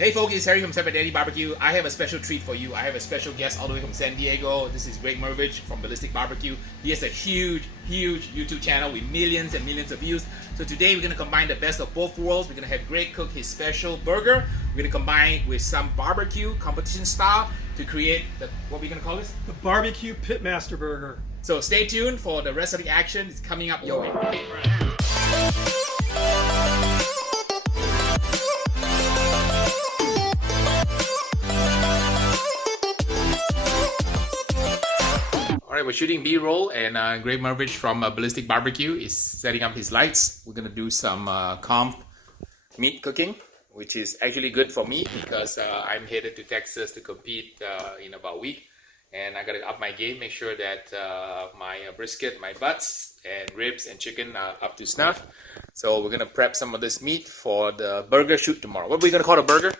Hey folks, it's Harry from Ballistic BBQ. I have a special treat for you. I have a special guest all the way from San Diego. This is Mrvich from Ballistic BBQ. He has a huge YouTube channel with millions and millions of views. So today we're going to combine the best of both worlds. We're going to have Greg cook his special burger. We're going to combine with some barbecue competition style to create what we're going to call this? The BBQ Pitmaster Burger. So stay tuned for the rest of the action. It's coming up your way. Alright, we're shooting B-roll and Greg Mrvich from Ballistic BBQ is setting up his lights. We're going to do some comp meat cooking, which is actually good for me because I'm headed to Texas to compete in about a week. And I got to up my game, make sure that my brisket, my butts and ribs and chicken are up to snuff. So we're going to prep some of this meat for the burger shoot tomorrow. What are we going to call the burger?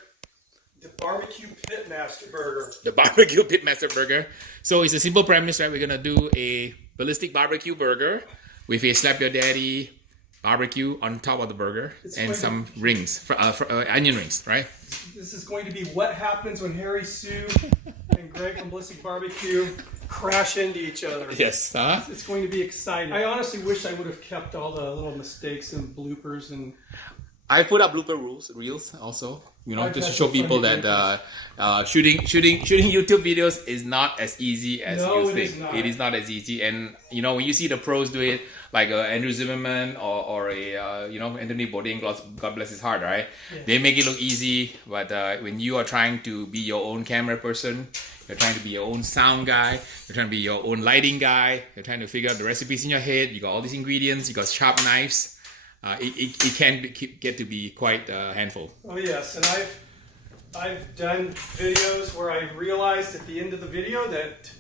The BBQ Pitmaster Burger. The BBQ Pitmaster Burger. So it's a simple premise, right? We're going to do a Ballistic BBQ burger with a Slap Your Daddy barbecue on top of the burger and some rings, onion rings, right? This is going to be what happens when Harry Soo and Greg from Ballistic BBQ crash into each other. Yes. It's going to be exciting. I honestly wish I would have kept all the little mistakes and bloopers and... I put up blooper reels also, you know, just to show people that shooting YouTube videos is not as easy as you think. It is not as easy, and you know when you see the pros do it, like Andrew Zimmerman or you know Anthony Bourdain, God bless his heart, right? Yeah. They make it look easy, but when you are trying to be your own camera person, you're trying to be your own sound guy, you're trying to be your own lighting guy, you're trying to figure out the recipes in your head. You got all these ingredients, you got sharp knives. It can get to be quite a handful. Oh yes, and I've done videos where I realized at the end of the video that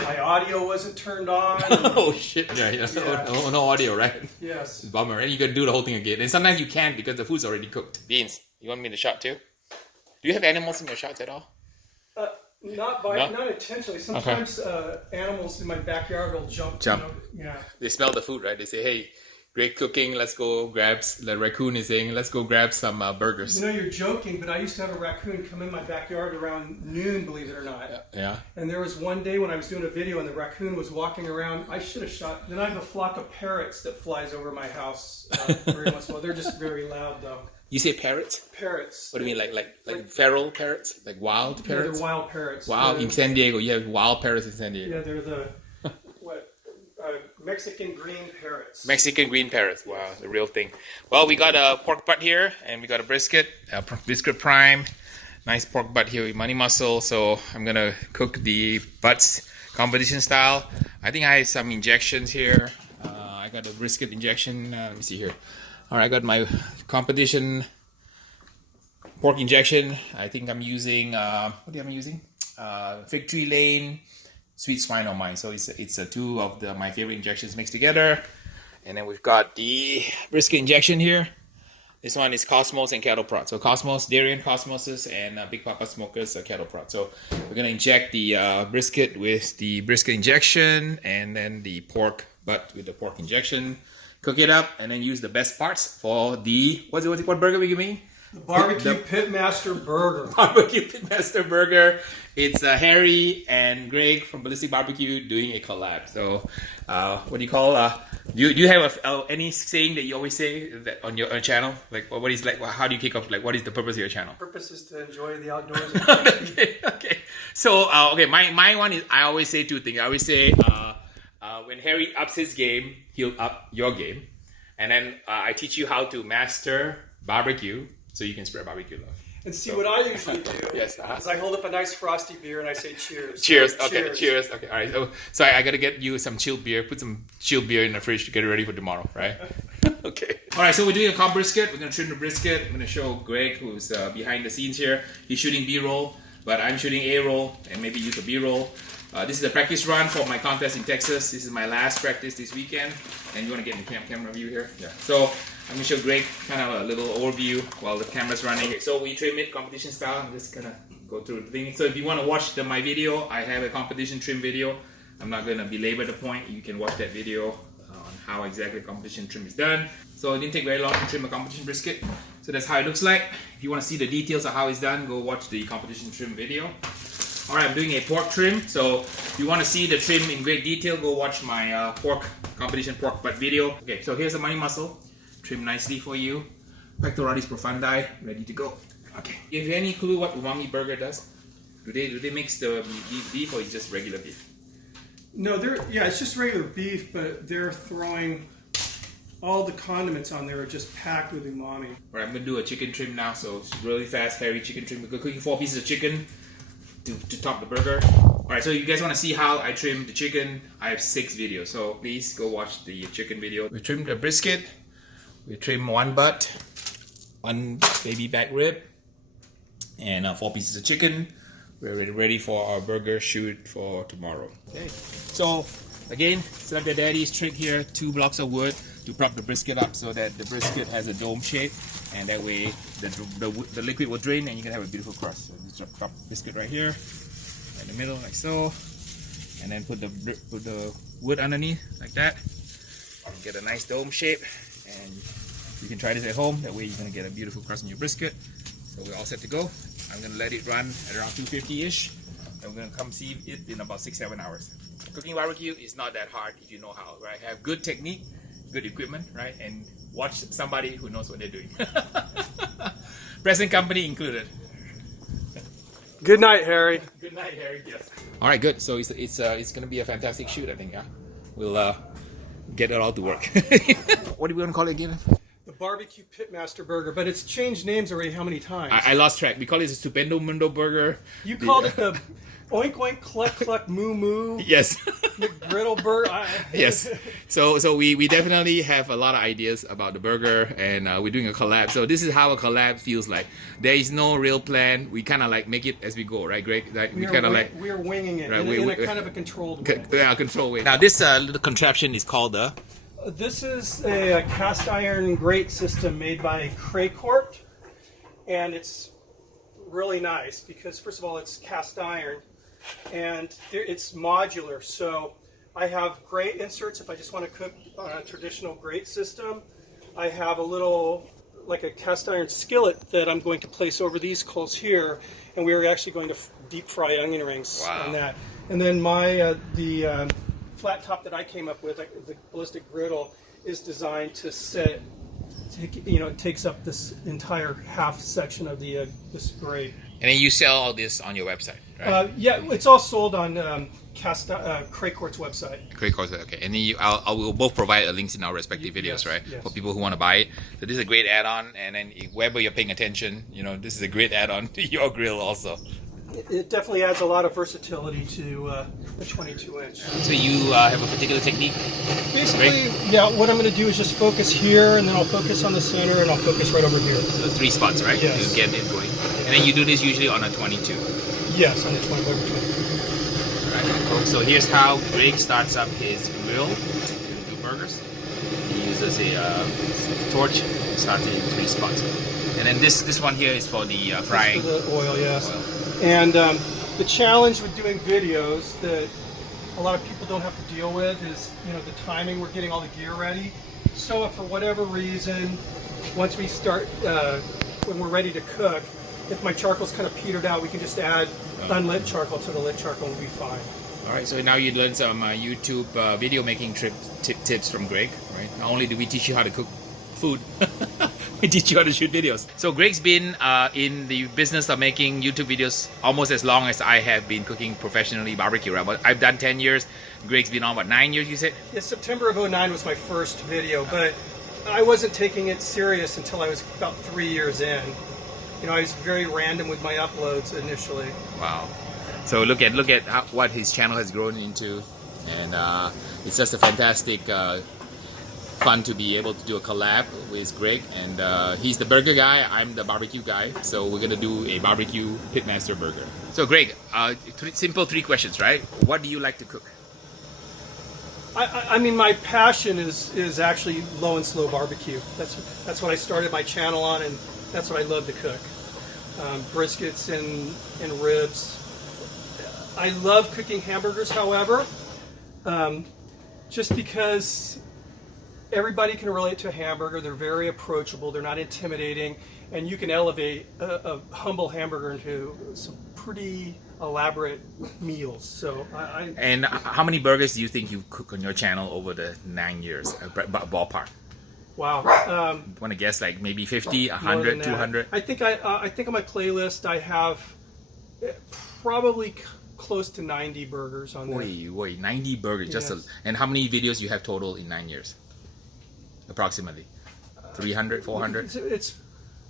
my audio wasn't turned on. Oh shit! Yeah. No audio, right? Yes. Bummer. And you got to do the whole thing again. And sometimes you can't because the food's already cooked. Beans, you want me to shot too? Do you have animals in your shots at all? Not intentionally. Sometimes animals in my backyard will jump. You know, yeah. They smell the food, right? They say, "Hey, great cooking. Let's go grab." The raccoon is saying, "Let's go grab some burgers." You know, you're joking, but I used to have a raccoon come in my backyard around noon, believe it or not. Yeah. And there was one day when I was doing a video and the raccoon was walking around. I should have shot. Then I have a flock of parrots that flies over my house very much. Well, they're just very loud though. You say parrots? Parrots. What do you mean, like feral parrots? Like wild parrots? Yeah, they're wild parrots. Wow, in San Diego, you have wild parrots in San Diego. Yeah, they're the Mexican green parrots. Mexican green parrots. Wow, the real thing. Well, we got a pork butt here, and we got a brisket prime. Nice pork butt here with money muscle. So I'm gonna cook the butts competition style. I think I have some injections here. I got a brisket injection. Let me see here. All right, I got my competition pork injection. I think I'm using what am I using? Fig Tree Lane Sweet Swine on mine. So it's two of my favorite injections mixed together. And then we've got the brisket injection here. This one is Cosmos and Cattle Prod. So Cosmos, Darien Cosmoses, and Big Papa Smokers Cattle Prod. So we're gonna inject the brisket with the brisket injection, and then the pork butt with the pork injection. Cook it up, and then use the best parts for the what burger we giving? The BBQ Pitmaster Burger. BBQ Pitmaster Burger. It's Harry and Greg from Ballistic BBQ doing a collab. So, what do you call? Do you have any saying that you always say that on your channel? Like, what is like? How do you kick off? Like, what is the purpose of your channel? The purpose is to enjoy the outdoors. Okay. So, okay, my one is I always say two things. I always say when Harry ups his game, he'll up your game, and then I teach you how to master barbecue. So you can spread barbecue love. And see, what I usually do is I hold up a nice frosty beer and I say cheers. Cheers. Okay, cheers. Okay, all right. So I got to get you some chilled beer. Put some chilled beer in the fridge to get it ready for tomorrow, right? Okay. All right, so we're doing a comp brisket. We're going to trim the brisket. I'm going to show Greg, who's behind the scenes here. He's shooting B-roll, but I'm shooting A-roll and maybe use a B-roll. This is a practice run for my contest in Texas. This is my last practice this weekend. And you want to get in the camera view here? Yeah. So I'm going to show Greg kind of a little overview while the camera's running. Okay, so we trim it competition style. I'm just going to go through the thing. So if you want to watch my video, I have a competition trim video. I'm not going to belabor the point. You can watch that video on how exactly competition trim is done. So it didn't take very long to trim a competition brisket. So that's how it looks like. If you want to see the details of how it's done, go watch the competition trim video. Alright, I'm doing a pork trim. So if you want to see the trim in great detail, go watch my competition pork butt video. Okay, so here's the money muscle. Trim nicely for you. Pectoralis profundi, ready to go. Okay. If you have any clue what umami burger does? Do they mix the beef or is it just regular beef? No, it's just regular beef, but they're throwing all the condiments on there are just packed with umami. Alright, I'm gonna do a chicken trim now, so it's really fast, hairy chicken trim. We're cooking 4 pieces of chicken to top the burger. Alright, so you guys want to see how I trim the chicken? I have 6 videos, so please go watch the chicken video. We trimmed the brisket, we trimmed 1 butt, 1 baby back rib, and 4 pieces of chicken. We're ready for our burger shoot for tomorrow. Okay, so again, it's like the daddy's trick here, 2 blocks of wood to prop the brisket up so that the brisket has a dome shape, and that way the liquid will drain and you can have a beautiful crust. So just drop the biscuit right here in the middle like so, and then put the wood underneath like that and get a nice dome shape. And you can try this at home, that way you're going to get a beautiful crust in your brisket. So we're all set to go. I'm going to let it run at around 250-ish, and we're going to come see it in about 6-7 hours. Cooking barbecue is not that hard if you know how, right? Have good technique, good equipment, right? And watch somebody who knows what they're doing. Present company included. Good night, Harry. Good night, Harry. Yes. All right, good. So it's going to be a fantastic shoot, I think. Yeah, we'll get it all to work. What do we want to call it again? The BBQ Pitmaster Burger, but it's changed names already how many times? I lost track. We call it the Stupendo Mundo Burger. You called it the Oink Oink Cluck Cluck Moo Moo. Yes. McGriddle Burger. Yes. So we definitely have a lot of ideas about the burger, and we're doing a collab. So this is how a collab feels like. There is no real plan. We kind of like make it as we go, right, Greg? Like we kind of like we're winging it, right, in a kind of a controlled way. Yeah, control way. Now this little contraption is called the. This is a cast iron grate system made by Craycourt, and it's really nice because first of all it's cast iron and it's modular, so I have grate inserts if I just want to cook on a traditional grate system. I have a little like a cast iron skillet that I'm going to place over these coals here, and we are actually going to deep fry onion rings on that. And then my flat top that I came up with, the ballistic griddle, is designed to set, it takes up this entire half section of the this grate. And then you sell all this on your website, right? Yeah, it's all sold on Craycourt's website. Craycourt's, okay. And then I will both provide links in our respective videos, right? Yes. For people who want to buy it. So this is a great add-on, and then wherever you're paying attention, this is a great add-on to your grill also. It definitely adds a lot of versatility to the 22-inch. So you have a particular technique? Basically, yeah, what I'm going to do is just focus here, and then I'll focus on the center, and I'll focus right over here. So 3 spots, right? Yes. To get it going. And then you do this usually on a 22? Yes, on the 22. Alright, folks, so here's how Greg starts up his grill to do burgers. He uses a torch, starts it in 3 spots. And then this one here is for the frying. For the oil, yes. And the challenge with doing videos that a lot of people don't have to deal with is, the timing. We're getting all the gear ready. So if for whatever reason, once we start, when we're ready to cook, if my charcoal's kind of petered out, we can just add unlit charcoal to the lit charcoal and we'll be fine. All right, so now you learned some YouTube video making tips from Greg, right? Not only do we teach you how to cook food, we teach you how to shoot videos. So Greg's been in the business of making YouTube videos almost as long as I have been cooking professionally barbecue. Right? But I've done 10 years. Greg's been on, what, 9 years, you said? Yeah, September of 2009 was my first video, but I wasn't taking it serious until I was about 3 years in. I was very random with my uploads initially. Wow. So look at what his channel has grown into, and it's just a fantastic fun to be able to do a collab with Greg, and he's the burger guy, I'm the barbecue guy, so we're gonna do a barbecue Pitmaster burger. So Greg, simple 3 questions, right? What do you like to cook? I mean, my passion is actually low and slow barbecue. That's what I started my channel on, and that's what I love to cook. Briskets and ribs. I love cooking hamburgers, however, just because everybody can relate to a hamburger. They're very approachable. They're not intimidating, and you can elevate a humble hamburger into some pretty elaborate meals. So And how many burgers do you think you cook on your channel over the 9 years? Ballpark. Wow. Want to guess like maybe 50, More 100, than that. 200? I think on my playlist I have probably close to 90 burgers on there. Wait, 90 burgers. Yes. And how many videos you have total in 9 years? Approximately 300, 400? It's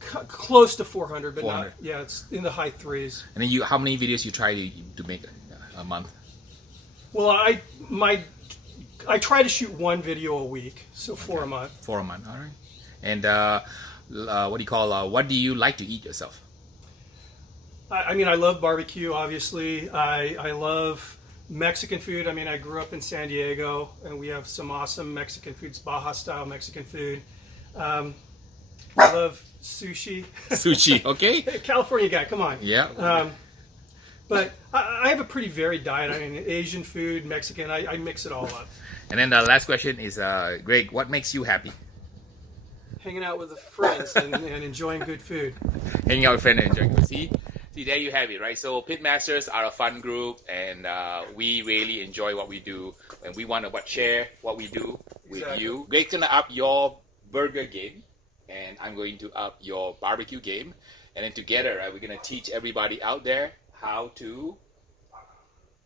close to 400, but 400. not, yeah, it's in the high threes. And then how many videos you try to make a month? Well, I try to shoot one video a week, so 4 a month. 4 a month, all right. And what do you like to eat yourself? I mean, I love barbecue, obviously. I love Mexican food. I mean, I grew up in San Diego, and we have some awesome Mexican foods, Baja-style Mexican food. I love sushi. Sushi, okay. California guy, come on. Yeah. But I have a pretty varied diet. I mean, Asian food, Mexican, I mix it all up. And then the last question is, Greg, what makes you happy? Hanging out with the friends and enjoying good food. Hanging out with friends and enjoying food. See, there you have it, right? So Pitmasters are a fun group, and we really enjoy what we do, and we want to share what we do with you. Greg's gonna up your burger game, and I'm going to up your barbecue game, and then together, right, we're gonna teach everybody out there how to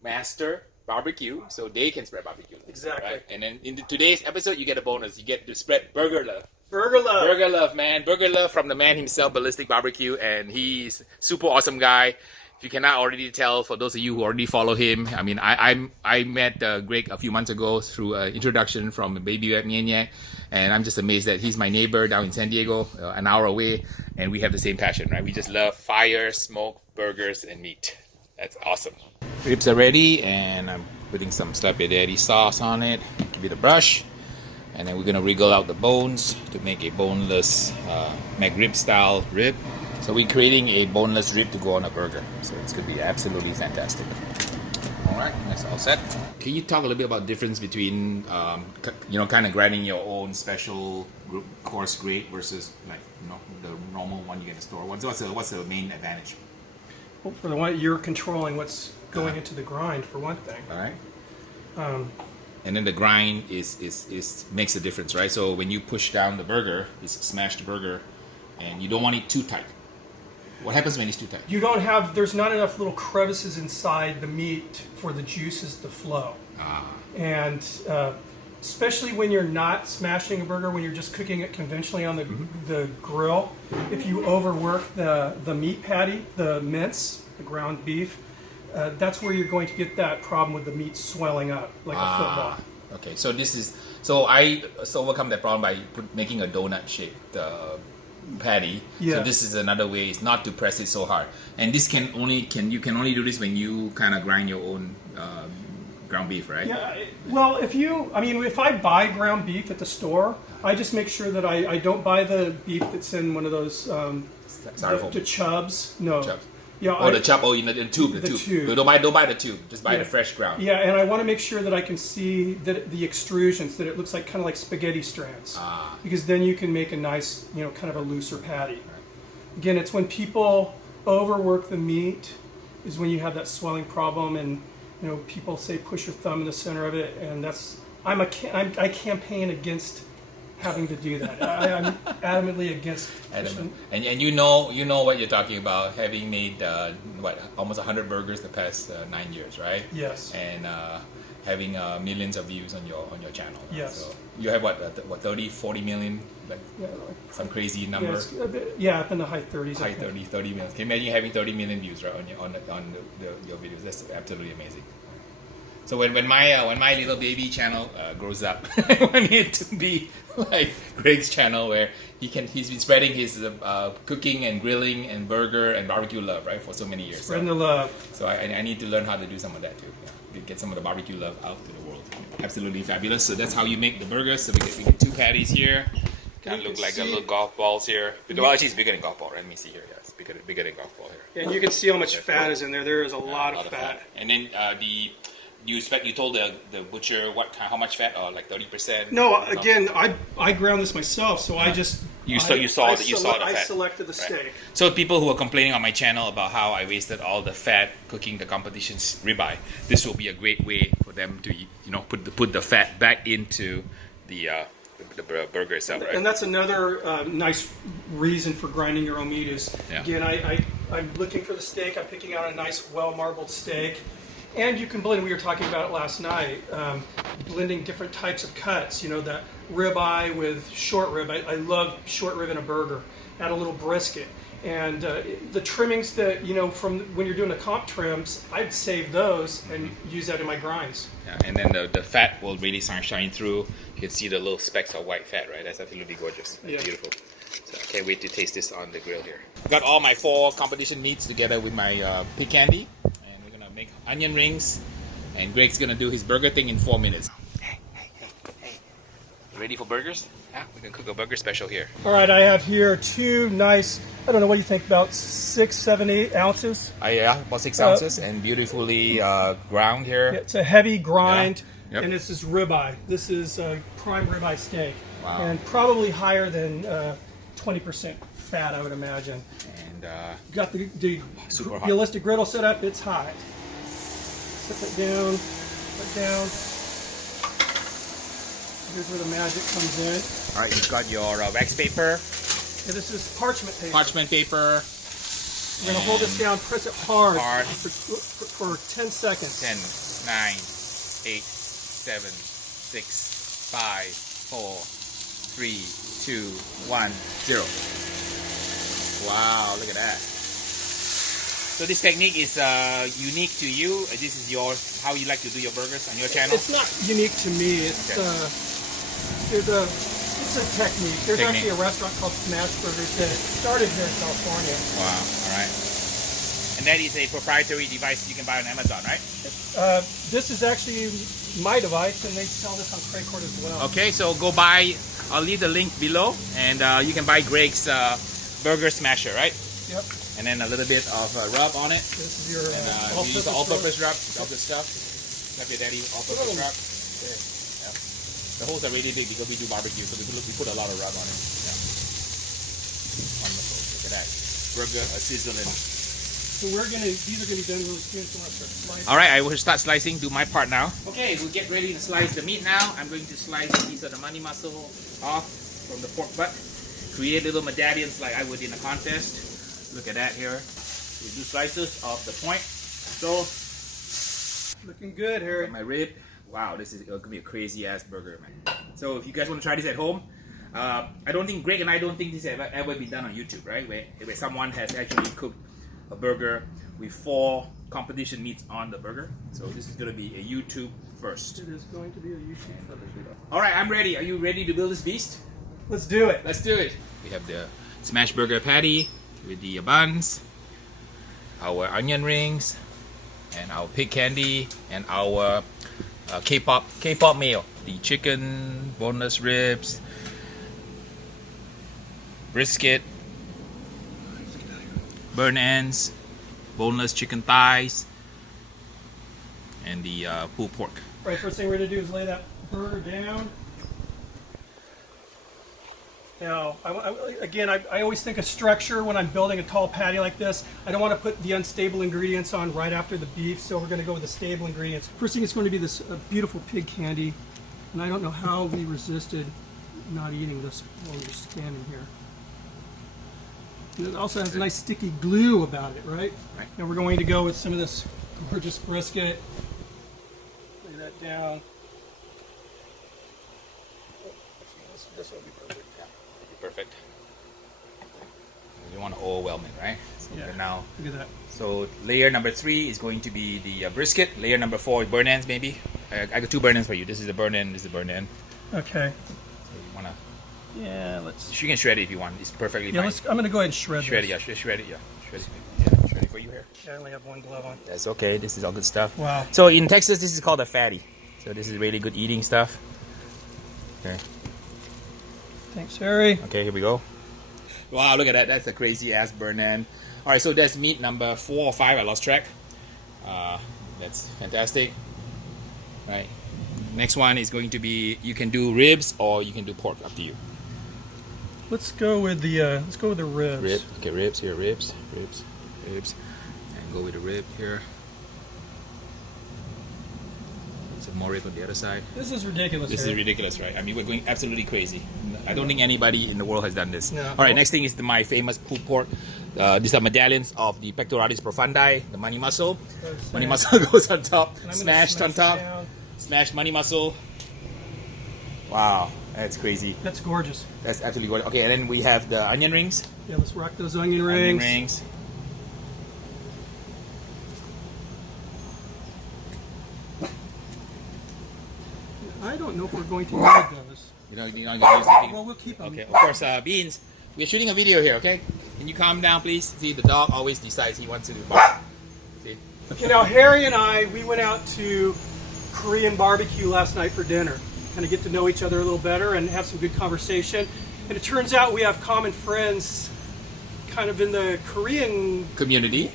master barbecue so they can spread barbecue. Exactly. Right? And then in today's episode, you get a bonus. You get to spread burger love. Burger love. Burger love, man. Burger love from the man himself, Ballistic BBQ, and he's super awesome guy. If you cannot already tell, for those of you who already follow him, I mean, I met Greg a few months ago through an introduction from Baby Web Maniac, and I'm just amazed that he's my neighbor down in San Diego, an hour away, and we have the same passion, right? We just love fire, smoke, burgers, and meat. That's awesome. Ribs are ready, and I'm putting some spaghetti sauce on it. Give it a brush. And then we're going to wriggle out the bones to make a boneless McRib style rib. So we're creating a boneless rib to go on a burger. So it's going to be absolutely fantastic. All right, that's all set. Can you talk a little bit about the difference between, kind of grinding your own special coarse grade versus the normal one you get in the store? What's the main advantage? Well, for the one, you're controlling what's going into the grind, for one thing. All right. And then the grind is makes a difference, right? So when you push down the burger, it's a smashed burger, and you don't want it too tight. What happens when it's too tight? There's not enough little crevices inside the meat for the juices to flow. And especially when you're not smashing a burger, when you're just cooking it conventionally on the grill, if you overwork the meat patty, the mince, the ground beef, that's where you're going to get that problem with the meat swelling up like a football. Okay, so I overcome that problem by making a donut shaped patty. Yeah. So this is another way, is not to press it so hard. And this you can only do this when you kind of grind your own ground beef, right? Yeah. Well, if I buy ground beef at the store, I just make sure that I don't buy the beef that's in one of those the chubs. No. Chubs. Yeah, the chub, in the tube. Don't buy the tube. Just buy the fresh ground. Yeah, and I want to make sure that I can see that the extrusions, that it looks like kind of like spaghetti strands, because then you can make a nice, kind of a looser patty. Again, it's when people overwork the meat is when you have that swelling problem, and people say push your thumb in the center of it, and I campaign against having to do that. I'm adamantly against. And you know what you're talking about, having made almost 100 burgers the past 9 years, right? Yes. And having millions of views on your channel. Right? Yes. So you have what 30, 40 million, some crazy number. Up in the high 30s. High 30 million. Can you imagine having 30 million views, right, on your videos? That's absolutely amazing. So when my little baby channel grows up, I want it to be like Greg's channel, where he's been spreading his cooking and grilling and burger and barbecue love, right, for so many years. Spreading the love. So I need to learn how to do some of that too. Get some of the barbecue love out to the world. Absolutely fabulous. So that's how you make the burgers. So we get 2 patties here. Kind of look like a little golf balls here. Well, actually, it's bigger than golf ball. Right? Let me see here. Yeah, it's bigger than golf ball here. And you can see how much fat is in there. There is a lot of fat. And then you expect, you told the butcher how much fat, or like 30%? No, again, I ground this myself, so I just you saw the fat. I selected the steak. Right. So people who are complaining on my channel about how I wasted all the fat cooking the competition's ribeye, this will be a great way for them to put the fat back into the burger itself, right? And that's another nice reason for grinding your own meat is, again, I'm looking for the steak. I'm picking out a nice, well-marbled steak. And you can blend, we were talking about it last night, blending different types of cuts. You know, the ribeye with short rib. I love short rib in a burger. Add a little brisket. And the trimmings that, you know, from when you're doing the comp trims, I'd save those and use that in my grinds. Yeah, and then the fat will really shine through. You can see the little specks of white fat, right? That's absolutely gorgeous. That's beautiful. So I can't wait to taste this on the grill here. Got all my 4 competition meats together with my pig candy. And we're going to make onion rings. And Greg's going to do his burger thing in 4 minutes. Hey. Ready for burgers? Yeah, we're going to cook a burger special here. All right, I have here 2 nice, I don't know what you think, about 6, 7, 8 ounces. Yeah, about 6 ounces and beautifully ground here. It's a heavy grind, Yep. and this is ribeye. This is prime ribeye steak. Wow. And probably higher than 20% fat, I would imagine. And got the super hot. realistic griddle set up, it's hot. Set it down, put down. Here's where the magic comes in. All right, you've got your wax paper. Yeah, this is parchment paper. Parchment paper. We're going to hold this down, press it hard, Hard. For 10 seconds. 10, 9, 8, 7, 6, 5, 4, 3, 2, 1, 0. Wow, look at that. So this technique is unique to you. This is how you like to do your burgers on your channel? It's not unique to me. It's it's a technique. There's actually a restaurant called Smash Burgers that started here in California. Wow, all right. And that is a proprietary device you can buy on Amazon, right? This is actually my device, and they sell this on Craycourt as well. Okay, so go buy. I'll leave the link below, and you can buy Greg's burger smasher, right? Yep. And then a little bit of rub on it. This is your you use the all-purpose rub, all this stuff. Have your daddy all-purpose rub. Okay. Yeah. The holes are really big because we do barbecue, so we put a lot of rub on it. Yeah. Wonderful. Look at that. Burger sizzling. So these are gonna be done really soon. So let's start slicing. All right, I will start slicing. Do my part now. Okay, we'll get ready to slice the meat now. I'm going to slice a piece of the money muscle off from the pork butt. Create little medallions like I would in a contest. Look at that here. We do slices off the point. So, looking good, Harry. my rib. Wow, this is gonna be a crazy ass burger, man. So if you guys want to try this at home, I don't think Greg and I don't think this has ever been done on YouTube, right? Where someone has actually cooked a burger with 4 competition meats on the burger. So this is gonna be a YouTube first. It is going to be a YouTube first. All right, I'm ready. Are you ready to build this beast? Let's do it. Let's do it. We have the smash burger patty with the buns, our onion rings, and our pig candy, and our K-pop meal. The chicken, boneless ribs, brisket, burn ends, boneless chicken thighs, and the pulled pork. Right, first thing we're gonna do is lay that burger down. Now, I always think of structure when I'm building a tall patty like this. I don't want to put the unstable ingredients on right after the beef, so we're going to go with the stable ingredients. First thing is going to be this beautiful pig candy, and I don't know how we resisted not eating this while we were standing here. And it also has a nice sticky glue about it, right? Right. And we're going to go with some of this gorgeous brisket. Lay that down. This will be perfect. Perfect. You want to overwhelm it, right? So Yeah. Now, look at that. so layer number 3 is going to be the brisket. Layer number 4 is burn ends, maybe. I got 2 burn ends for you. This is the burn end. This is the burn end. Okay. So you wanna? Yeah, let's. You can shred it if you want. It's perfectly fine. I'm going to go ahead and shred Shred it, this. yeah. Shred it, yeah. Shred it for you here. I only have one glove on. That's okay. This is all good stuff. Wow. So in Texas, this is called a fatty. So this is really good eating stuff. Okay. Thanks, Harry. Okay, here we go. Wow, look at that. That's a crazy ass burn end. All right, so that's meat number 4 or 5. I lost track. That's fantastic. right? Next one is going to be, you can do ribs or you can do pork, up to you. Let's go with the ribs. Rib, okay, ribs here, ribs, and go with the rib here. Some more rib on the other side. This is ridiculous. This is ridiculous, right? I mean, we're going absolutely crazy. I don't think anybody in the world has done this. No. All right, next thing is my famous pulled pork. These are medallions of the pectoralis profundi, the money muscle. Money muscle goes on top, smashed on top, smashed money muscle. Wow, that's crazy. That's gorgeous. That's absolutely gorgeous. Okay, and then we have the onion rings. Yeah, let's rock those onion rings. Onion rings. I don't know if we're going to need those. You don't use anything. Well, we'll keep them. Okay, of course, beans. We're shooting a video here, okay? Can you calm down, please? See, the dog always decides he wants to do bark. See? Okay, now Harry and I, we went out to Korean barbecue last night for dinner. Kind of get to know each other a little better and have some good conversation. And it turns out we have common friends kind of in the Korean Community,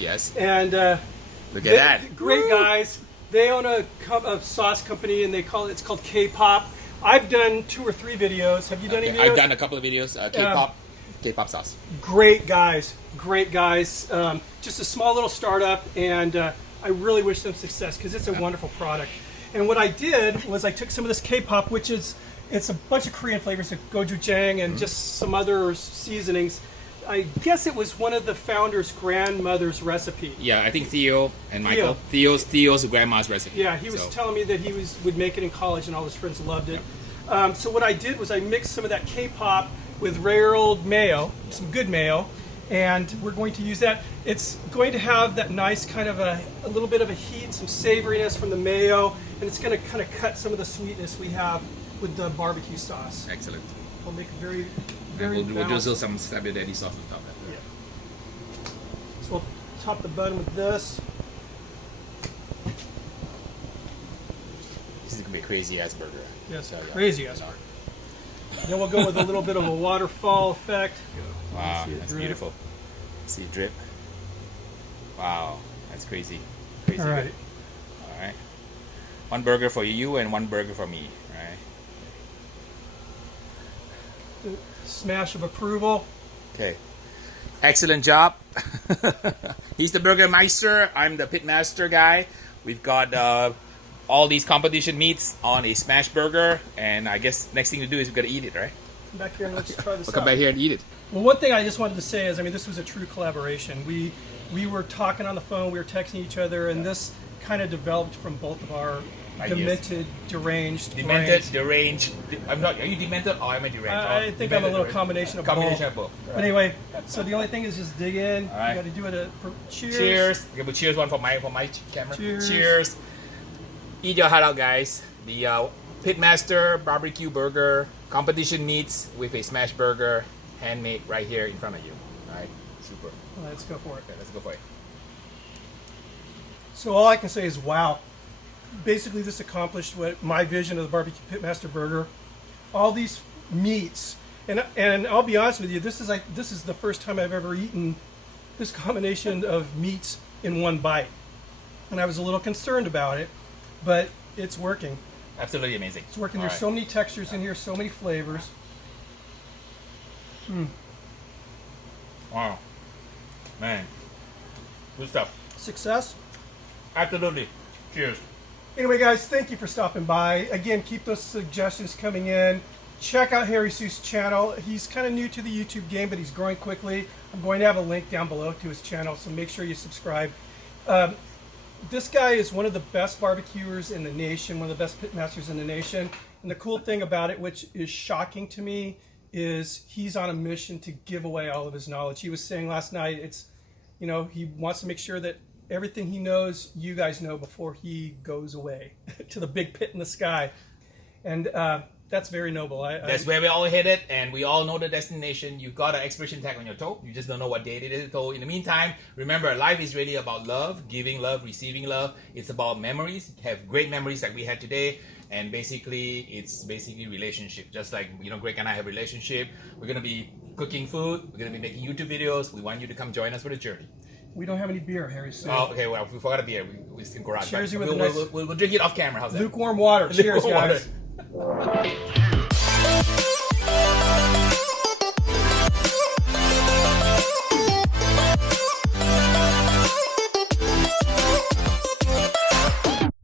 yes. And Look at that. Great guys. They own a sauce company and it's called K-pop. I've done 2 or 3 videos. Have you done any videos? I've done a couple of videos. K-pop sauce. Great guys. Just a small little startup, and I really wish them success because it's a wonderful product. And what I did was I took some of this K-pop, it's a bunch of Korean flavors, like gochujang and just some other seasonings. I guess it was one of the founder's grandmother's recipe. Yeah, I think Theo and Michael. Theo's grandma's recipe. Yeah, he was telling me that would make it in college and all his friends loved it. So what I did was I mixed some of that K-pop with rare old mayo, some good mayo, and we're going to use that. It's going to have that nice kind of a little bit of a heat, some savoriness from the mayo, and it's going to kind of cut some of the sweetness we have with the barbecue sauce. Excellent. We'll make it very We'll balanced. drizzle some spaghetti sauce on top of that. Yeah. So we'll top the bun with this. This is gonna be a crazy ass burger. Yes, So, yeah. crazy ass burger. Then we'll go with a little bit of a waterfall effect. Wow, See it that's drip. beautiful. See it drip. Wow, that's crazy. Crazy. All right. Good. All right. One burger for you and one burger for me. Right. Smash of approval. Okay. Excellent job. He's the burger meister. I'm the pitmaster guy. We've got all these competition meats on a smash burger, and I guess next thing to do is we've got to eat it, right? Come back here and let's try this We'll out. come back here and eat it. Well, one thing I just wanted to say is, I mean, this was a true collaboration. We were talking on the phone, we were texting each other, and this kind of developed from both of our demented, deranged brains. deranged. I'm not. Are you demented or am I deranged? I think I'm a little combination of both. But anyway, so the only thing is just dig in. All right. You got to do it. Cheers. Cheers. Okay, but cheers one for my camera. Cheers. Cheers. Eat your heart out, guys. The Pitmaster Barbecue Burger competition meats with a smash burger, handmade right here in front of you. All right, super. Let's go for it. Okay, let's go for it. So all I can say is, wow. Basically, this accomplished what my vision of the BBQ Pitmaster Burger. All these meats, and I'll be honest with you, this is the first time I've ever eaten this combination of meats in one bite, and I was a little concerned about it, but it's working. Absolutely amazing. It's working. All There's so many textures in here, so many flavors. Wow, man, good stuff. Success. Absolutely. Cheers. Anyway, guys, thank you for stopping by. Again, keep those suggestions coming in. Check out Harry Soo's channel. He's kind of new to the YouTube game, but he's growing quickly. I'm going to have a link down below to his channel, so make sure you subscribe. This guy is one of the best barbecuers in the nation, one of the best pitmasters in the nation. And the cool thing about it, which is shocking to me, is he's on a mission to give away all of his knowledge. He was saying last night, he wants to make sure that everything he knows, you guys know before he goes away to the big pit in the sky. And that's very noble. That's where we all headed, and we all know the destination. You've got an expiration tag on your toe. You just don't know what date it is. So in the meantime, remember, life is really about love, giving love, receiving love. It's about memories. Have great memories like we had today. And basically, it's relationship. Just like, Greg and I have a relationship. We're going to be cooking food. We're going to be making YouTube videos. We want you to come join us for the journey. We don't have any beer, Harry Soo. Oh, okay. Well, we forgot a beer. We just in garage. Cheers you with we'll, a nice we'll drink it off camera. How's that? lukewarm water. Cheers, Lukewarm guys. water.